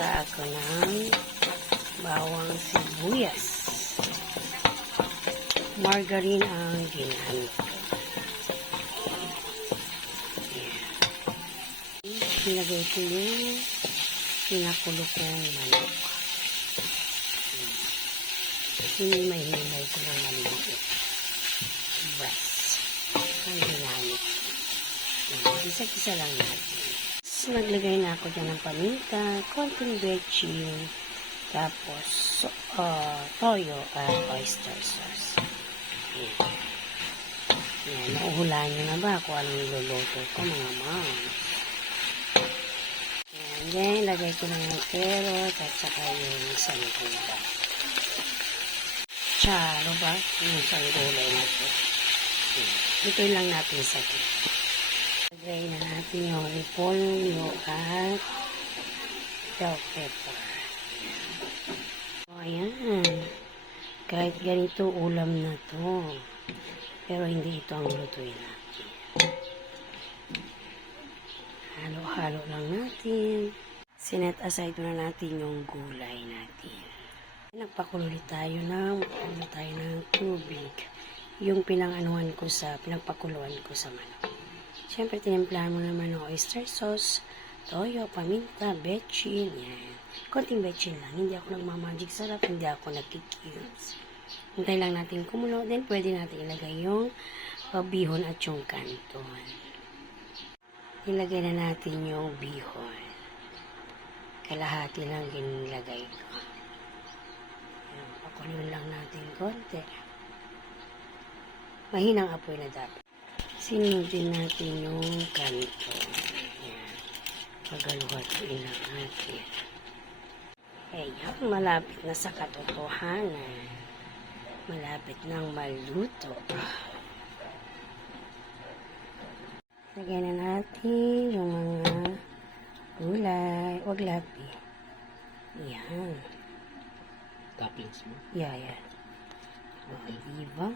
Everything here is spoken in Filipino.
Gisa ako ng bawang sibuyas. Margarine ang ginamit ko. Nilagay ko yung pinakulo kong manok. Hinimay-himay ko ng maliliit. Breast. Ang ginamit. Isa-isa lang natin. So, naglagay na ako dyan ng paminta, konting bechin, tapos toyo at oyster sauce. Ayan. Ayan. Nauhulaan nyo na ba kung anong niluluto ko, mga moms? Ayan. Then, lagay ko na yung carrot at saka yung sanggula. Charo ba? Yung sanggulay na ito. Ito lang natin sa ito. Lagay na natin yung repolyo at bell pepper. O, ayan. Kahit ganito ulam na to. Pero hindi ito ang lutuin natin. Halo-halo lang natin. Sinet aside na natin yung gulay natin. Nagpakulo tayo ng tubig. Yung pinanganuhan ko pinagpakuluan ko sa manok. Siyempre, tinimplahan mo naman ng oyster sauce, toyo, paminta, bechin, yan. Konting bechin lang. Hindi ako nagmamagic sarap, hindi ako nagkikiyos. Hintay lang natin kumulo, then pwede natin ilagay yung bihon at yung kanton. Ilagay na natin yung bihon. Kalahati lang ginilagay ko. Yan, pakuloy lang natin konti. Mahinang apoy na dapat. Sinundin natin yung kanto. Ayan. Pagaluhatuin lang natin. Ayan, malapit na sa katotohanan. Malapit nang maluto. Lagyan na natin yung mga gulay. Huwag lapi. Ayan. Toppings mo? Yeah. O, diba?